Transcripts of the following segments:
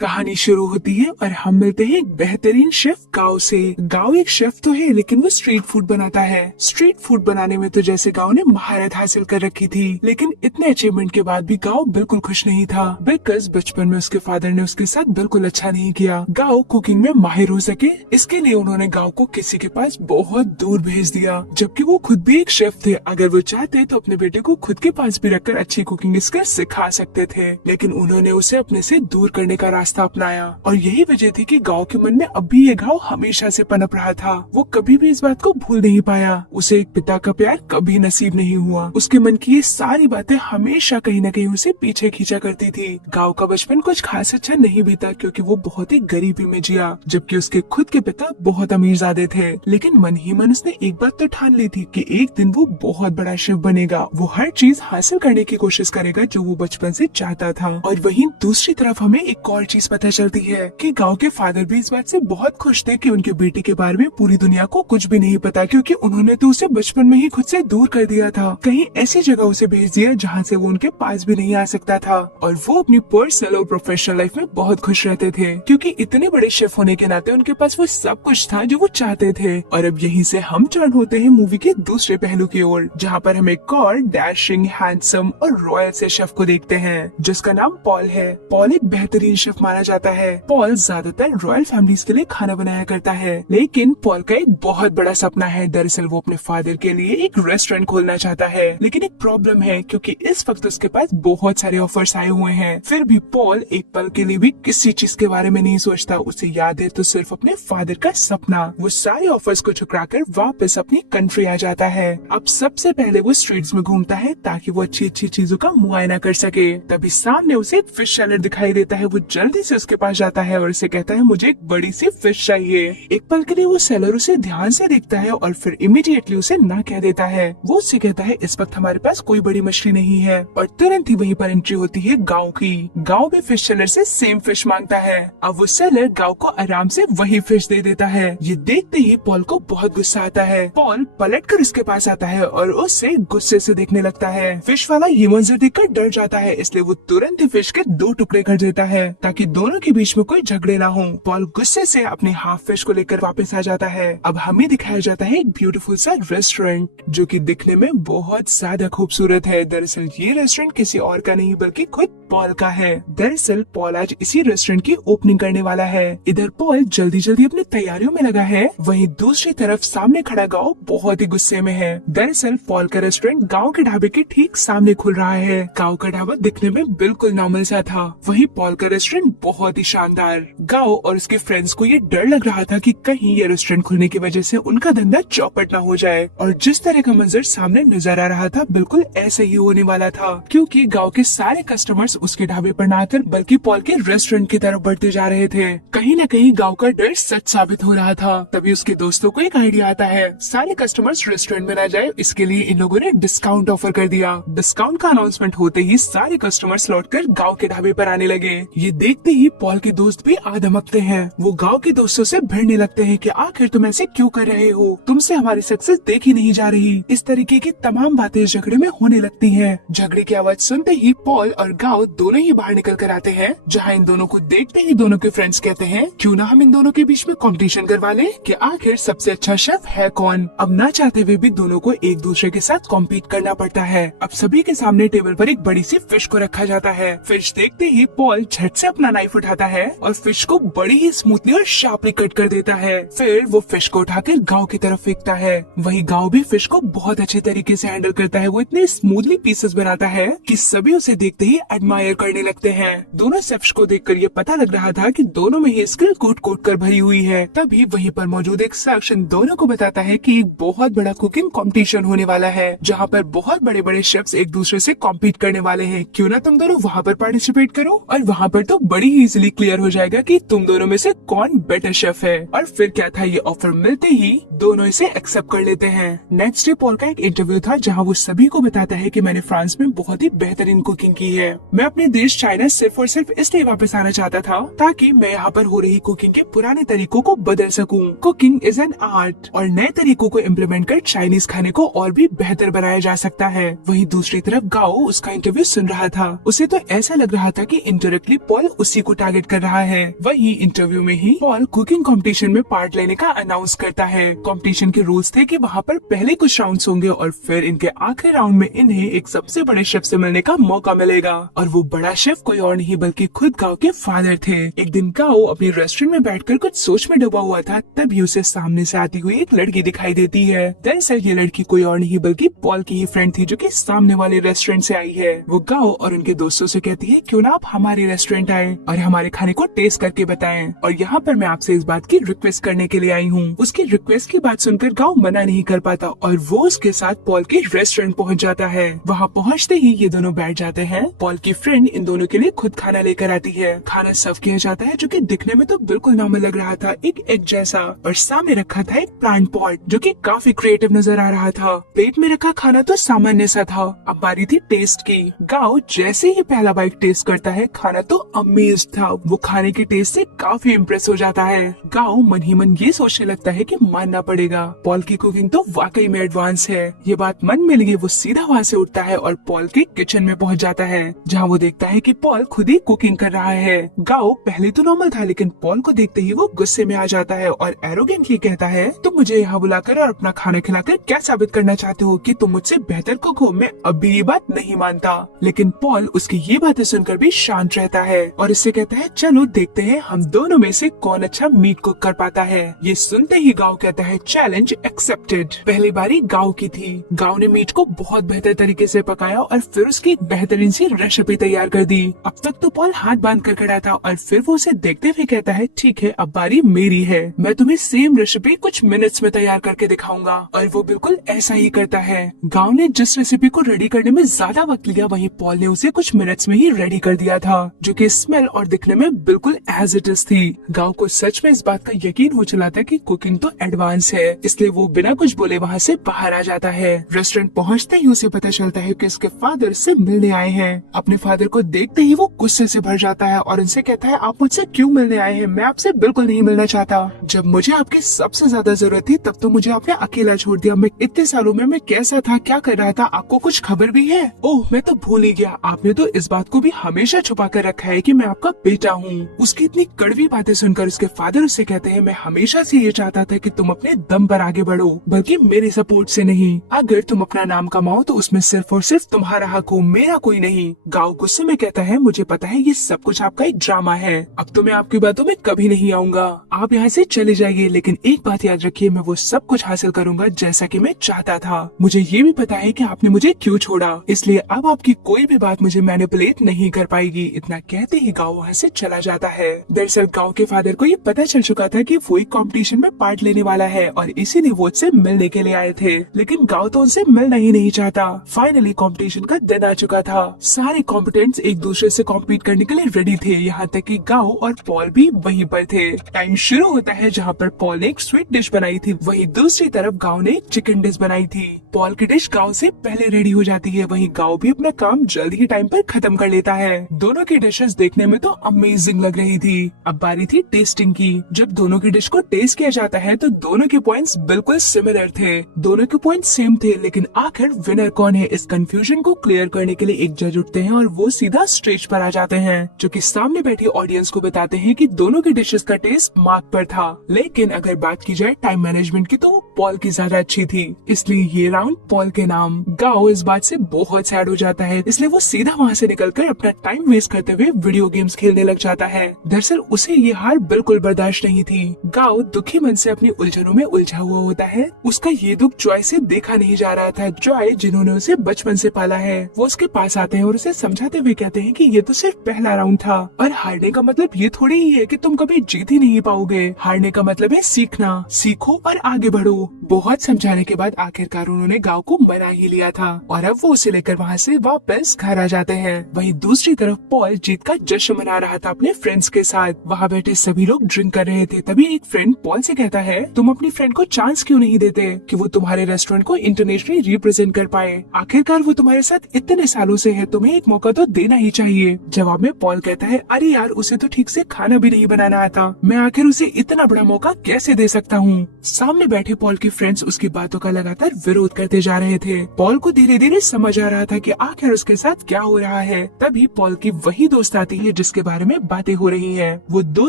कहानी शुरू होती है और हम मिलते हैं एक बेहतरीन शेफ गाओ से। गाओ एक शेफ तो है लेकिन वो स्ट्रीट फूड बनाता है। स्ट्रीट फूड बनाने में तो जैसे गाओ ने महारत हासिल कर रखी थी, लेकिन इतने अचीवमेंट के बाद भी गाओ बिल्कुल खुश नहीं था, बिकॉज बचपन में उसके फादर ने उसके साथ बिल्कुल अच्छा नहीं किया। गाओ कुकिंग में माहिर हो सके, इसके लिए उन्होंने गाओ को किसी के पास बहुत दूर भेज दिया, जबकि वो खुद भी एक शेफ थे। अगर वो चाहते तो अपने बेटे को खुद के पास भी रखकर अच्छी कुकिंग स्किल सिखा सकते थे, लेकिन उन्होंने उसे अपने से दूर करने का रास्ता अपनाया। और यही वजह थी कि गाओ के मन में अब भी ये घाव हमेशा से पनप रहा था। वो कभी भी इस बात को भूल नहीं पाया। उसे एक पिता का प्यार कभी नसीब नहीं हुआ। उसके मन की ये सारी बातें हमेशा कहीं न कहीं उसे पीछे खींचा करती थी। गाओ का बचपन कुछ खास अच्छा नहीं बीता, क्योंकि वो बहुत ही गरीबी में जिया, जबकि उसके खुद के पिता बहुत अमीरजादे थे। लेकिन मन ही मन उसने एक बात तो ठान ली थी कि एक दिन वो बहुत बड़ा शेफ बनेगा। वो हर चीज हासिल करने की कोशिश करेगा जो वो बचपन से चाहता था। और वहीं दूसरी तरफ हमें एक और चीज पता चलती है कि गांव के फादर भी इस बात से बहुत खुश थे कि उनके बेटे के बारे में पूरी दुनिया को कुछ भी नहीं पता, क्योंकि उन्होंने तो उसे बचपन में ही खुद से दूर कर दिया था। कहीं ऐसी जगह उसे भेज दिया जहाँ से वो उनके पास भी नहीं आ सकता था। और वो अपनी पर्सनल और प्रोफेशनल लाइफ में बहुत खुश रहते थे, क्योंकि इतने बड़े शेफ होने के नाते उनके पास वो सब कुछ था जो वो चाहते थे। और अब यहीं से हम टर्न होते हैं मूवी के दूसरे पहलू की ओर, जहाँ पर हम एक और डैशिंग, हैंडसम और रॉयल से शेफ को देखते हैं, जिसका नाम पॉल है। पॉल एक बेहतरीन शेफ माना जाता है। पॉल ज्यादातर रॉयल फैमिलीज के लिए खाना बनाया करता है, लेकिन पॉल का एक बहुत बड़ा सपना है। दरअसल वो अपने फादर के लिए एक रेस्टोरेंट खोलना चाहता है, लेकिन एक प्रॉब्लम है, क्योंकि इस वक्त उसके पास बहुत सारे ऑफर्स आए हुए हैं। फिर भी पॉल एक पल के लिए भी किसी चीज के बारे में नहीं सोचता। उसे याद है तो सिर्फ अपने फादर का सपना। वो सारे ऑफर्स को ठुकराकर वापस अपनी कंट्री आ जाता है। अब सबसे पहले वो स्ट्रीट्स में घूमता है ताकि वो अच्छी अच्छी चीजों का मुआयना कर सके। तभी सामने उसे एक फिश सैलेड दिखाई देता है। वो जल्दी से उसके पास जाता है और उसे कहता है, मुझे एक बड़ी सी फिश चाहिए। एक पल के लिए वो सेलर उसे ध्यान से देखता है और फिर इमीडिएटली उसे ना कह देता है। वो उससे कहता है, इस वक्त हमारे पास कोई बड़ी मछली नहीं है। और तुरंत ही वहीं पर एंट्री होती है गाँव की। गाँव भी फिश सेलर से सेम फिश मांगता है। अब वो सेलर गाँव को आराम से वही फिश दे देता है। ये देखते ही पॉल को बहुत गुस्सा आता है। पॉल पलट कर उसके पास आता है और उससे गुस्से से देखने लगता है। फिश वाला ये मंजर देखकर डर जाता है, इसलिए वो तुरंत ही फिश के 2 टुकड़े कर देता है ताकि दोनों के बीच में कोई झगड़े ना हो। पॉल गुस्से से अपने हाफ फिश को लेकर वापस आ जाता है। अब हमें दिखाया जाता है एक ब्यूटीफुल सा रेस्टोरेंट, जो कि दिखने में बहुत ज्यादा खूबसूरत है। दरअसल ये रेस्टोरेंट किसी और का नहीं बल्कि खुद पॉल का है। दरअसल पॉल आज इसी रेस्टोरेंट की ओपनिंग करने वाला है। इधर पॉल जल्दी जल्दी अपनी तैयारियों में लगा है, वहीं दूसरी तरफ सामने खड़ा गाँव बहुत ही गुस्से में है। दरअसल पॉल का रेस्टोरेंट गाँव के ढाबे के ठीक सामने खुल रहा है। गाँव का ढाबा दिखने में बिल्कुल नॉर्मल सा था, वहीं पॉल का रेस्टोरेंट बहुत ही शानदार। गाओ और उसके फ्रेंड्स को ये डर लग रहा था कि कहीं ये रेस्टोरेंट खुलने की वजह से उनका धंधा चौपट ना हो जाए। और जिस तरह का मंजर सामने नजर आ रहा था बिल्कुल ऐसे ही होने वाला था, क्योंकि गाँव के सारे कस्टमर्स उसके ढाबे पर ना आकर बल्कि पॉल के रेस्टोरेंट की तरफ बढ़ते जा रहे थे। कहीं न कहीं गाँव का डर सच साबित हो रहा था। तभी उसके दोस्तों को एक आइडिया आता है, सारे कस्टमर्स रेस्टोरेंट में न जाए, इसके लिए इन लोगों ने डिस्काउंट ऑफर कर दिया। डिस्काउंट का अनाउंसमेंट होते ही सारे कस्टमर्स लौटकर गाँव के ढाबे पर आने लगे। ये देखते ही पॉल के दोस्त भी आ धमकते हैं। वो गांव के दोस्तों से भिड़ने लगते हैं कि आखिर तुम ऐसे क्यों कर रहे हो, तुमसे हमारी सक्सेस देखी नहीं जा रही। इस तरीके की तमाम बातें इस झगड़े में होने लगती हैं। झगड़े की आवाज सुनते ही पॉल और गांव दोनों ही बाहर निकल कर आते हैं, जहां इन दोनों को देखते ही दोनों के फ्रेंड्स कहते हैं, क्यों ना हम इन दोनों के बीच में कंपटीशन करवा ले कि आखिर सबसे अच्छा शेफ है कौन। अब ना चाहते हुए भी दोनों को एक दूसरे के साथ कॉम्पीट करना पड़ता है। अब सभी के सामने टेबल पर एक बड़ी सी फिश को रखा जाता है। फिश देखते ही पॉल झट से अपना नाइफ उठाता है और फिश को बड़ी ही स्मूथली और शार्पली कट कर देता है। फिर वो फिश को उठाकर गाँव की तरफ फेंकता है। वही गाँव भी फिश को बहुत अच्छे तरीके से हैंडल करता है। वो इतने स्मूथली पीसेस बनाता है कि सभी उसे देखते ही एडमायर करने लगते हैं। दोनों शेफ्स को देखकर ये पता लग रहा था कि दोनों में ही स्किल कूट कूट कर भरी हुई है। तभी वहीं पर मौजूद एक शख्स दोनों को बताता है कि एक बहुत बड़ा कुकिंग कंपटीशन होने वाला है, जहाँ पर बहुत बड़े बड़े शेफ्स एक दूसरे से कॉम्पीट करने वाले हैं। क्यों ना तुम दोनों वहाँ पर पार्टिसिपेट करो, और वहाँ पर तो बड़ी ही इजीली क्लियर हो जाएगा कि तुम दोनों में से कौन बेटर शेफ है। और फिर क्या था, ये ऑफर मिलते ही दोनों इसे एक्सेप्ट कर लेते हैं। नेक्स्ट डे पॉल का एक इंटरव्यू था, जहाँ वो सभी को बताता है कि मैंने फ्रांस में बहुत ही बेहतरीन कुकिंग की है। मैं अपने देश चाइना सिर्फ और सिर्फ इसलिए वापस आना चाहता था ताकि मैं यहाँ पर हो रही कुकिंग के पुराने तरीकों को बदल सकूं। कुकिंग इज एन आर्ट और नए तरीकों को इम्प्लीमेंट कर चाइनीज खाने को और भी बेहतर बनाया जा सकता है। वहीं दूसरी तरफ गाओ उसका इंटरव्यू सुन रहा था। उसे तो ऐसा लग रहा था कि इनडायरेक्टली पॉल उसी को टारगेट कर रहा है। वहीं इंटरव्यू में ही पॉल कुकिंग कंपटीशन में पार्ट लेने का अनाउंस करता है। कंपटीशन के रूल्स थे कि वहाँ पर पहले कुछ राउंड्स होंगे और फिर इनके आखिरी राउंड में इन्हें एक सबसे बड़े शेफ से मिलने का मौका मिलेगा और वो बड़ा शेफ कोई और नहीं बल्कि खुद गाओ के फादर थे। एक दिन गाओ अपने रेस्टोरेंट में बैठकर कुछ सोच में डूबा हुआ था, तभी उसे सामने से आती हुई एक लड़की दिखाई देती है। दरअसल ये लड़की कोई और नहीं बल्कि पॉल की ही फ्रेंड थी जो कि सामने वाले रेस्टोरेंट से आई है। वो गाओ और उनके दोस्तों से कहती है क्यों ना आप हमारे रेस्टोरेंट आए और हमारे खाने को टेस्ट करके बताएं। और यहाँ पर मैं आपसे इस बात की रिक्वेस्ट करने के लिए आई हूँ। उसकी रिक्वेस्ट की बात सुनकर गाओ मना नहीं कर पाता और वो उसके साथ पॉल के रेस्टोरेंट पहुँच जाता है। वहाँ पहुँचते ही ये दोनों बैठ जाते हैं। पॉल की फ्रेंड इन दोनों के लिए खुद खाना लेकर आती है। खाना सर्व किया जाता है जो कि दिखने में तो बिल्कुल नॉर्मल लग रहा था, एक एग जैसा, और सामने रखा था एक प्लांट पॉट जो कि काफी क्रिएटिव नजर आ रहा था। प्लेट में रखा खाना तो सामान्य सा था। अब बारी थी टेस्ट की। गाओ जैसे ही पहला बाइट टेस्ट करता है खाना तो अमेज था। वो खाने के टेस्ट से काफी इम्प्रेस हो जाता है। गाओ मन ही मन ये सोचने लगता है कि मानना पड़ेगा, पॉल की कुकिंग तो वाकई में एडवांस है। ये बात मन में लिए वो सीधा वहाँ से उठता है और पॉल के किचन में पहुँच जाता है, जहाँ वो देखता है कि पॉल खुद ही कुकिंग कर रहा है। गाओ पहले तो नॉर्मल था लेकिन पॉल को देखते ही वो गुस्से में आ जाता है और एरोगेंटली कहता है तुम मुझे यहाँ बुलाकर और अपना खाना खिलाकर क्या साबित करना चाहते हो कि तुम मुझसे बेहतर कुक हो। मैं अब भी ये बात नहीं मानता। लेकिन पॉल उसकी ये बातें सुनकर भी शांत रहता है और इससे कहता है चलो देखते हैं हम दोनों में से कौन अच्छा मीट कुक कर पाता है। ये सुनते ही गाओ कहता है चैलेंज एक्सेप्टेड। पहली बारी गाओ की थी। गाओ ने मीट को बहुत बेहतर तरीके से पकाया और फिर उसकी एक बेहतरीन सी रेसिपी तैयार कर दी। अब तक तो पॉल हाथ बांध कर खड़ा था और फिर वो उसे देखते हुए कहता है ठीक है अब बारी मेरी है, मैं तुम्हें सेम रेसिपी कुछ मिनट्स में तैयार करके दिखाऊंगा। और वो बिल्कुल ऐसा ही करता है। गांव ने जिस रेसिपी को रेडी करने में ज्यादा वक्त लिया वहीं पॉल ने उसे कुछ मिनट्स में ही रेडी कर दिया था, जो कि स्मेल और दिखने में बिल्कुल एज इट इज थी। गांव को सच में इस बात का यकीन हो चला था कि कुकिंग तो एडवांस है, इसलिए वो बिना कुछ बोले वहाँ से बाहर आ जाता है। रेस्टोरेंट पहुँचते ही उसे पता चलता है कि उसके फादर से मिलने आए हैं। अपने फादर को देखते ही वो गुस्से से भर जाता है और उनसे कहता है आप मुझसे क्यों मिलने आए हैं, मैं आपसे बिल्कुल नहीं मिलना चाहता। जब मुझे आपकी सबसे ज्यादा जरूरत थी तब तो मुझे आपने अकेला छोड़ दिया। मैं इतने सालों में मैं कैसा था, क्या कर रहा था, आपको कुछ खबर भी है? ओह मैं तो भूल ही गया, आपने तो इस बात को भी हमेशा छुपा कर रखा है कि मैं आपका बेटा हूँ। उसकी इतनी कड़वी बातें सुनकर उसके फादर उससे कहते हैं मैं हमेशा से ये चाहता था कि तुम अपने दम पर आगे बढ़ो, बल्कि मेरे सपोर्ट से नहीं। अगर तुम अपना नाम कमाओ तो उसमें सिर्फ और सिर्फ तुम्हारा हक हो, मेरा कोई नहीं। गाओ गुस्से में कहता है मुझे पता है ये सब कुछ आपका एक ड्रामा है, अब तो मैं आपकी बातों में कभी नहीं आऊंगा, आप यहाँ से चले जाइए, लेकिन एक बात याद रखिए मैं वो सब कुछ हासिल करूंगा जैसा कि मैं चाहता था। मुझे ये भी पता है कि आपने मुझे क्यों छोड़ा, इसलिए अब आपकी कोई भी बात मुझे मैनिपुलेट नहीं कर पाएगी। इतना कहते ही गाओ वहाँ से चला जाता है। दरअसल गाओ के फादर को ये पता चल चुका था कि वो एक कॉम्पिटिशन में पार्ट लेने वाला है और इसीलिए वो उससे मिलने के लिए आए थे, लेकिन गाओ तो उनसे मिलना ही नहीं चाहता। फाइनली कॉम्पिटिशन का दिन आ चुका था। सारे कॉम्पिटेंट्स एक दूसरे से कॉम्पीट करने के लिए रेडी थे, यहाँ तक कि गाओ और पॉल भी वहीं पर थे। टाइम शुरू होता है जहाँ पर पॉल ने एक स्वीट डिश बनाई थी, वहीं दूसरी तरफ गाओ ने एक चिकन डिश बनाई थी। पॉल की डिश गाओ से पहले रेडी हो जाती है, वहीं गाओ भी अपना काम जल्द ही टाइम पर खत्म कर लेता है। दोनों की डिशेस देखने में तो अमेजिंग लग रही थी। अब बारी थी टेस्टिंग की। जब दोनों की डिश को टेस्ट किया जाता है तो दोनों के पॉइंट्स बिल्कुल सिमिलर थे, दोनों के पॉइंट सेम थे, लेकिन आखिर विनर कौन है इस कंफ्यूजन को क्लियर करने के लिए एक जज उठते हैं और वो सीधा स्टेज पर आ जाते हैं, जो कि सामने बैठी ऑडियंस को बताते हैं कि दोनों की डिशेस का टेस्ट मार्क पर था, लेकिन अगर बात की जाए टाइम मैनेजमेंट की तो वो पॉल की ज्यादा अच्छी थी, इसलिए ये राउंड पॉल के नाम। गाओ इस बात से बहुत सैड हो जाता है, इसलिए वो सीधा वहाँ से निकलकर अपना टाइम वेस्ट करते हुए वीडियो गेम्स खेलने लग जाता है। दरअसल उसे ये हार बिल्कुल बर्दाश्त नहीं थी। गाओ दुखी मन से अपनी उलझनों में उलझा हुआ होता है। उसका ये दुख जॉय से देखा नहीं जा रहा था। जॉय जिन्होंने उसे बचपन से पाला है, वो उसके पास आते हैं और उसे समझाते हुए कहते हैं कि ये तो सिर्फ पहला राउंड था और हारने का मतलब ये थोड़ी ही है कि तुम कभी जीत ही नहीं पाओगे। हारने का मतलब है सीखना, सीखो और आगे बढ़ो। बहुत समझाने के बाद आखिरकार उन्होंने गाओ को मना ही लिया था और अब वो उसे लेकर वहाँ से वापस घर आ जाते हैं। वहीं दूसरी तरफ पॉल जीत का जश्न मना रहा था अपने फ्रेंड्स के साथ। वहाँ बैठे सभी लोग ड्रिंक कर रहे थे, तभी एक फ्रेंड पॉल से कहता है तुम अपनी फ्रेंड को चांस क्यों नहीं देते कि वो तुम्हारे रेस्टोरेंट को इंटरनेशनली रिप्रेजेंट कर पाए। आखिरकार वो तुम्हारे साथ इतने सालों से है, तुम्हें एक मौका तो देना ही चाहिए। जवाब में पॉल कहता है अरे यार उसे तो ठीक से खाना भी नहीं बनाना आता, मैं आखिर उसे इतना बड़ा मौका कैसे दे सकता हूँ। सामने बैठे पॉल के फ्रेंड्स उसकी बातों का लगातार विरोध करते जा रहे थे। पॉल को धीरे धीरे समझ आ रहा था कि आखिर उसके साथ क्या हो रहा है। तभी पॉल की वही दोस्त आती है जिसके बारे में बातें हो रही है। वो 2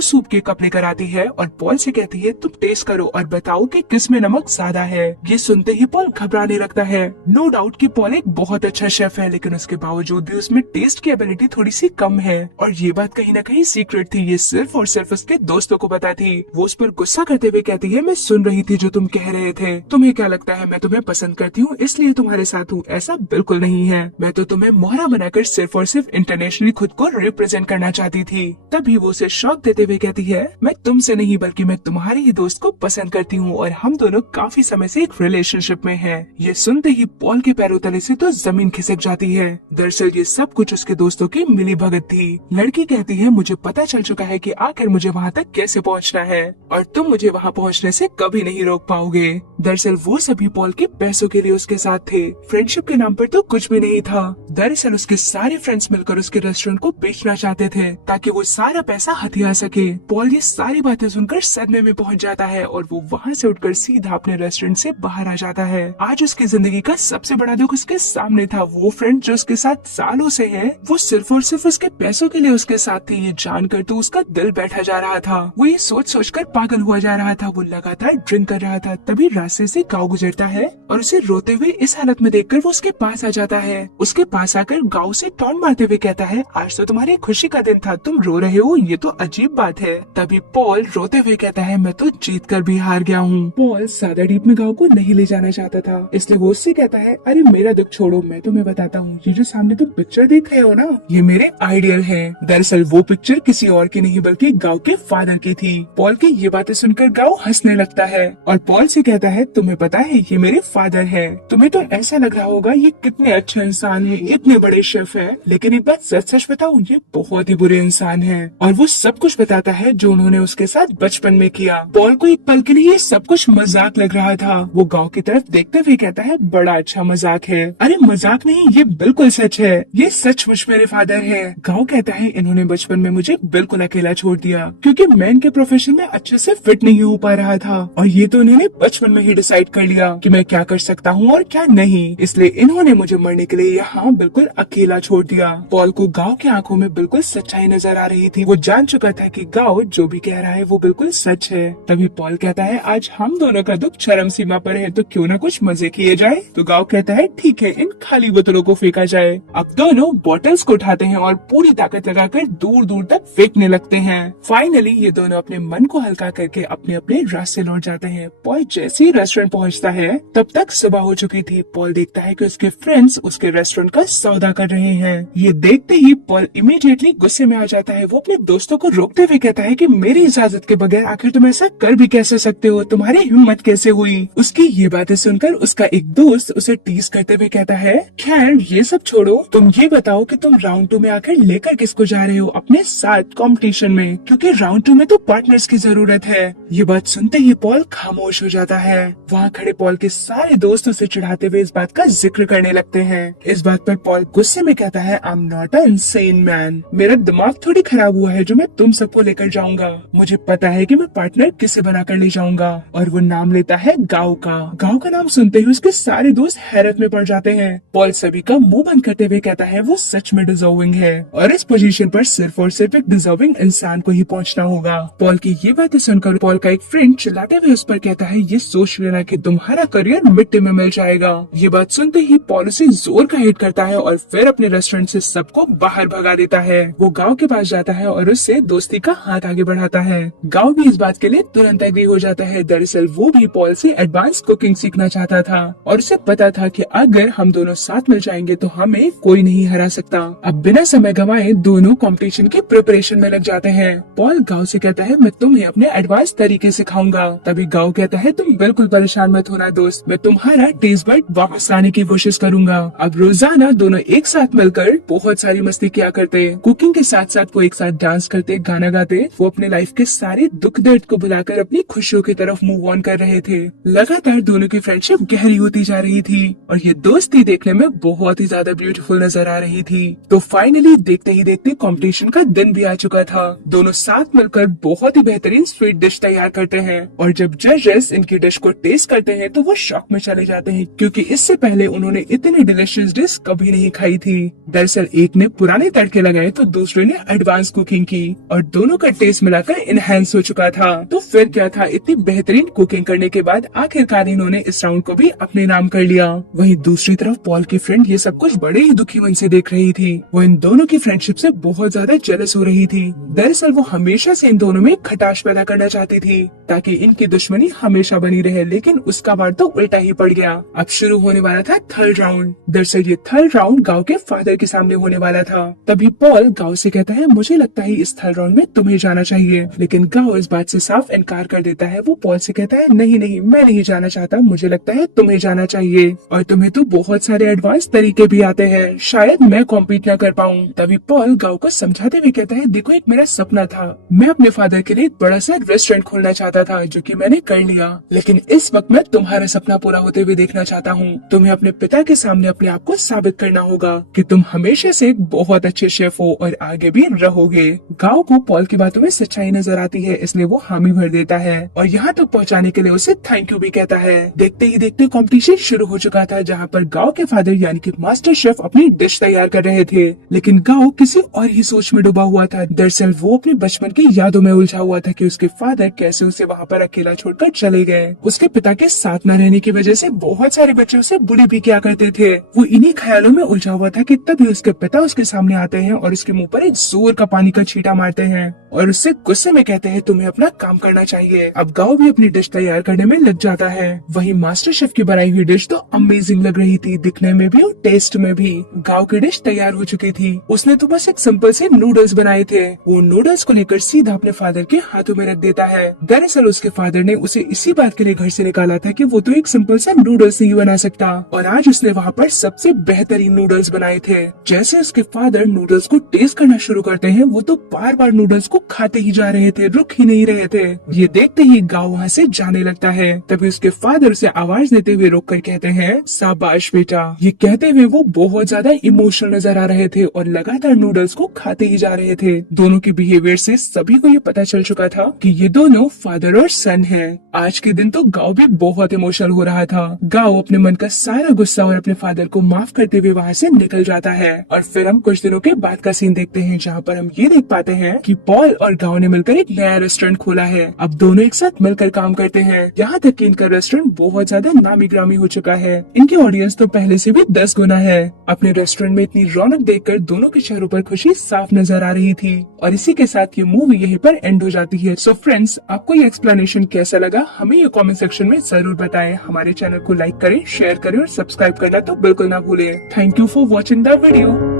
सूप के कप लेकर आती है और पॉल से कहती है तुम टेस्ट करो और बताओ कि किस में नमक ज्यादा है। ये सुनते ही पॉल घबराने लगता है। नो डाउट कि पॉल एक बहुत अच्छा शेफ है, लेकिन उसके बावजूद भी उसमें टेस्ट की एबिलिटी थोड़ी सी कम है। और ये बात कहीं न कहीं सीक्रेट थी, ये सिर्फ और सिर्फ उसके दोस्तों को पता थी। वो उस पर गुस्सा करते हुए कहती है मैं सुन रही थी जो तुम कह रहे थे, तुम्हें क्या लगता है मैं तुम्हें पसंद करती हूँ इसलिए तुम्हारे साथ हूँ? ऐसा बिल्कुल नहीं है, मैं तो तुम्हें मोहरा बनाकर सिर्फ और सिर्फ इंटरनेशनली खुद को रिप्रेजेंट करना चाहती थी। तभी वो उसे शॉक देते हुए कहती है मैं तुमसे नहीं बल्कि मैं तुम्हारे ही दोस्त को पसंद करती हूँ और हम दोनों काफी समय से एक रिलेशनशिप में हैं। ये सुनते ही पॉल के पैरों तले से तो जमीन खिसक जाती है। दरअसल ये सब कुछ उसके दोस्तों की मिली भगत थी। लड़की कहती है मुझे पता चल चुका है कि आखिर मुझे वहाँ तक कैसे पहुँचना है और तुम मुझे वहाँ पहुँचने से कभी नहीं रोक पाओगे। दरअसल वो सभी पॉल के पैसों के लिए उसके साथ थे, फ्रेंडशिप के नाम पर तो कुछ भी नहीं था। दरअसल उसके सारे फ्रेंड्स मिलकर उसके रेस्टोरेंट को बेचना चाहते थे ताकि वो सारा पैसा हथिया सके। पॉल ये सारी बातें सुनकर सदमे में पहुंच जाता है और वो वहाँ से उठकर सीधा अपने रेस्टोरेंट से बाहर आ जाता है। आज उसकी जिंदगी का सबसे बड़ा दुख उसके सामने था। वो फ्रेंड जो उसके साथ सालों से है, वो सिर्फ और सिर्फ उसके पैसों के लिए उसके साथ थी। ये जानकर तो उसका दिल बैठा जा रहा था। वो ये सोच सोचकर पागल हुआ जा रहा था। वो लगातार ड्रिंक कर रहा था। तभी रास्ते से गाँव गुजरता है और उसे रोते हुए इस हालत में देखकर वो उसके पास आ जाता है। उसके पास आकर गाँव से टॉन्ट मारते हुए कहता है आज तो तुम्हारी खुशी का दिन था, तुम रो रहे हो, ये तो अजीब बात है। तभी पॉल रोते हुए कहता है मैं तो जीत कर भी हार गया हूँ। पॉल ज्यादा डीप में गाँव को नहीं ले जाना चाहता था, इसलिए वो उससे कहता है अरे मेरा दुख छोड़ो, मैं तुम्हें बताता हूँ, ये जो सामने तुम पिक्चर देख रहे हो ना, ये मेरे आइडियल है। दरअसल वो पिक्चर किसी और की नहीं बल्कि गाँव के फादर की थी। पॉल की ये बातें सुनकर गाँव हंसने लगता है और पॉल से कहता है तुम्हें पता है ये मेरे फादर है। तुम्हें तो ऐसा लग रहा होगा ये कितने अच्छे इंसान है, इतने बड़े शेफ है, लेकिन एक बात सच सच बताऊं, ये बहुत ही बुरे इंसान है। और वो सब कुछ बताता है जो उन्होंने उसके साथ बचपन में किया। पॉल को एक पल के लिए ये सब कुछ मजाक लग रहा था। वो गाँव की तरफ देखते हुए कहता है बड़ा अच्छा मजाक है। अरे मजाक नहीं, ये बिल्कुल सच है, ये सचमुच मेरे फादर है। गाँव कहता है इन्होंने बचपन में मुझे बिल्कुल अकेला छोड़ दिया क्योंकि मैं इनके प्रोफेशन में अच्छे से फिट नहीं हो पा रहा था और ये तो इन्होंने बचपन में ही डिसाइड कर लिया कि मैं क्या कर सकता हूँ और क्या नहीं, इसलिए इन्होंने मुझे मरने के लिए यहाँ बिल्कुल अकेला छोड़ दिया। पॉल को गाँव की आंखों में बिल्कुल सच्चाई नजर आ रही थी। वो जान चुका था कि गाँव जो भी कह रहा है वो बिल्कुल सच है। तभी पॉल कहता है आज हम दोनों का दुख चरम सीमा पर है तो क्यों न कुछ मजे किए जाए। तो गाँव कहता है ठीक है, इन खाली बोतलों को फेंका जाए। अब दोनों बॉटल्स को उठाते हैं और पूरी ताकत लगाकर दूर दूर तक फेंकने लगते हैं। फाइनली ये दोनों अपने मन को हल्का करके अपने अपने रास्ते लौट जाते हैं। पॉल जैसे ही रेस्टोरेंट पहुंचता है तब तक सुबह हो चुकी थी। पॉल देखता है कि उसके फ्रेंड्स उसके रेस्टोरेंट का सौदा कर रहे हैं। ये देखते ही पॉल इमीडिएटली गुस्से में आ जाता है। वो अपने दोस्तों को रोकते हुए कहता है कि मेरी इजाजत के बगैर आखिर तुम ऐसा कर भी कैसे सकते हो, तुम्हारी हिम्मत कैसे हुई। उसकी ये बातें सुनकर उसका एक दोस्त उसे टीज करते हुए कहता है खैर ये सब छोड़ो, तुम ये बताओ कि तुम राउंड 2 में आखिर लेकर किसको जा रहे हो अपने साथ कंपटीशन में, क्योंकि राउंड 2 में तो पार्टनर्स की जरूरत है। ये बात सुनते ही पॉल खामोश हो जाता है। वहाँ खड़े पॉल के सारे दोस्त उसे चिढ़ाते हुए इस बात का जिक्र करने लगते हैं। इस बात पर पॉल गुस्से में कहता है I am not a insane man, मेरा दिमाग थोड़ी खराब हुआ है जो मैं तुम सबको लेकर जाऊंगा। मुझे पता है कि मैं पार्टनर किसे बनाकर ले जाऊंगा। और वो नाम लेता है गाँव का। गाँव का नाम सुनते ही उसके सारे दोस्त हैरत में पड़ जाते हैं। पॉल सभी का मुंह बंद करते हुए कहता है वो सच में डिजर्विंग है और इस पोजीशन पर सिर्फ और सिर्फ एक डिजर्विंग इंसान को ही पहुंचना होगा। पॉल की ये बातें सुनकर पॉल का एक फ्रेंड चिल्लाते हुए उस पर कहता है ये सोच लेना कि तुम्हारा करियर मिट्टी में मिल जाएगा। ये बात सुनते ही पॉल उसे जोर का हिट करता है और फिर अपने रेस्टोरेंट से सबको बाहर भगा देता है। वो गाँव के पास जाता है और उससे दोस्ती का हाथ आगे बढ़ाता है। गाँव भी इस बात के लिए तुरंत एग्री हो जाता है। दरअसल वो भी पॉल से एडवांस कुकिंग सीखना चाहता था और उसे पता था कि अगर हम दोनों साथ मिल जाएंगे तो हमें कोई नहीं हरा सकता। अब बिना समय गंवाए दोनों कंपटीशन की प्रिपरेशन में लग जाते हैं। पॉल गाँव से कहता है मैं तुम्हें अपने एडवांस तरीके सिखाऊंगा। तभी गाँव कहता है तुम बिल्कुल परेशान मत होना दोस्त, मैं तुम्हारा टेस्ट बड वापस लाने की कोशिश करूंगा। अब रोजाना दोनों एक साथ मिलकर बहुत सारी मस्ती किया करते। कुकिंग के साथ साथ वो एक साथ डांस करते, गाना गाते। वो अपने लाइफ के सारे दुख दर्द को भुलाकर अपनी खुशियों की तरफ मूव ऑन कर रहे थे। लगातार दोनों की फ्रेंडशिप गहरी होती जा रही थी और ये दोस्ती देखने में बहुत ही ज्यादा ब्यूटीफुल नजर आ रही थी। तो फाइनली देखते ही देखते कंपटीशन का दिन भी आ चुका था। दोनों साथ मिलकर बहुत ही बेहतरीन स्वीट डिश तैयार करते हैं और जब जजेस इनकी डिश को टेस्ट करते हैं तो वो शॉक में चले जाते हैं क्योंकि इससे पहले उन्होंने इतनी डिलीशियस डिश कभी नहीं खाई थी। दरअसल एक ने पुराने तड़के लगाए तो दूसरे ने एडवांस कुकिंग की और दोनों का टेस्ट मिलाकर इनहेंस हो चुका था। तो फिर क्या था, इतनी बेहतरीन कुकिंग करने के बाद आखिरकार इन्होंने इस राउंड को भी अपने नाम कर लिया। वहीं दूसरी तरफ पॉल की फ्रेंड ये सब कुछ बड़े ही दुखी मन से देख रही थी। वो इन दोनों की फ्रेंडशिप से बहुत ज्यादा जेलस हो रही थी। दरअसल वो हमेशा से इन दोनों में खटास पैदा करना चाहती थी ताकि इनकी दुश्मनी हमेशा बनी रहे, लेकिन उसका बार तो उल्टा ही पड़ गया। अब शुरू होने वाला था थर्ड राउंड। दरअसल ये थर्ड राउंड गांव के फादर के सामने होने वाला था। तभी पॉल गांव से कहता है, मुझे लगता है इस थर्ड राउंड में तुम्हें जाना चाहिए, लेकिन गांव इस बात से साफ इनकार कर देता है। वो पॉल से कहता है, नहीं नहीं, मैं नहीं जाना चाहता, मुझे लगता है तुम्हें जाना चाहिए और तुम्हें तो बहुत सारे एडवांस तरीके भी आते हैं, शायद मैं कॉम्पीट न कर पाऊँ। तभी पॉल गांव को समझाते हुए कहता है, देखो एक मेरा सपना था, मैं अपने फादर के लिए एक बड़ा सा रेस्टोरेंट खोलना चाहता था जो कि मैंने कर लिया, लेकिन इस वक्त मैं तुम्हारा सपना पूरा होते हुए देखना चाहता हूँ। तुम्हें अपने पिता के सामने अपने आप को साबित करना होगा कि तुम हमेशा से एक बहुत अच्छे शेफ हो और आगे भी रहोगे। गांव को पॉल की बातों में सच्चाई नजर आती है, इसलिए वो हामी भर देता है और यहाँ तक पहुँचाने के लिए उसे थैंक यू भी कहता है। देखते ही देखते कॉम्पिटिशन शुरू हो चुका था जहाँ पर गांव के फादर यानी कि मास्टर शेफ अपनी डिश तैयार कर रहे थे, लेकिन गांव किसी और ही सोच में डूबा हुआ था। दरअसल वो अपने बचपन की यादों में उलझा हुआ था कि उसके फादर कैसे उसे वहाँ पर अकेला छोड़कर चले गए। उसके पिता के साथ न रहने की वजह से बहुत सारे बच्चे उसे बुली भी किया करते थे। वो इन्हीं ख्यालों में उलझा हुआ था कि तभी उसके पिता उसके सामने आते हैं और उसके मुंह पर एक जोर का पानी का छींटा मारते हैं और उससे गुस्से में कहते हैं, तुम्हें अपना काम करना चाहिए। अब गांव भी अपनी डिश तैयार करने में लग जाता है। वहीं मास्टर शेफ की बनाई हुई डिश तो अमेजिंग लग रही थी, दिखने में भी और टेस्ट में भी। गांव की डिश तैयार हो चुकी थी। उसने तो बस एक सिंपल से नूडल्स बनाए थे। वो नूडल्स को लेकर सीधा अपने फादर के हाथों में रख देता है। दरअसल उसके फादर ने उसे इसी बात के लिए घर से निकाला था कि वो तो एक सिंपल सा नूडल्स नहीं बना सकता, और आज उसने वहाँ पर सबसे बेहतरीन नूडल्स बनाए थे। जैसे उसके फादर नूडल्स को टेस्ट करना शुरू करते हैं, वो तो बार बार नूडल्स को खाते ही जा रहे थे, रुक ही नहीं रहे थे। ये देखते ही गांव वहाँ से जाने लगता है। तभी उसके फादर उसे आवाज देते हुए रोक कर कहते हैं, शाबाश बेटा। ये कहते हुए वो बहुत ज्यादा इमोशनल नजर आ रहे थे और लगातार नूडल्स को खाते ही जा रहे थे। दोनों के बिहेवियर से सभी को ये पता चल चुका था कि ये दोनों फादर और सन हैं। आज के दिन तो गांव भी बहुत इमोशनल हो रहा था। गांव अपने मन का सारा गुस्सा और अपने फादर को माफ करते हुए वहाँ से निकल जाता है। और फिर हम कुछ दिनों के बाद का सीन देखते हैं जहाँ पर हम ये देख पाते हैं कि पॉल और गांव ने मिलकर एक नया रेस्टोरेंट खोला है। अब दोनों एक साथ मिलकर काम करते हैं। यहाँ तक कि इनका रेस्टोरेंट बहुत ज्यादा नामी ग्रामी हो चुका है। इनकी ऑडियंस तो पहले से भी 10 गुना है। अपने रेस्टोरेंट में इतनी रौनक देखकर दोनों के चेहरों पर खुशी साफ नजर आ रही थी। और इसी के साथ ये मूवी यहीं पर एंड हो जाती है। सो फ्रेंड्स, आपको ये एक्सप्लेनेशन कैसा लगा हमें ये कमेंट सेक्शन में जरूर बताएं। हमारे चैनल को लाइक करें, शेयर करें और सब्सक्राइब करना तो बिल्कुल ना भूलें। Thank you for watching the video.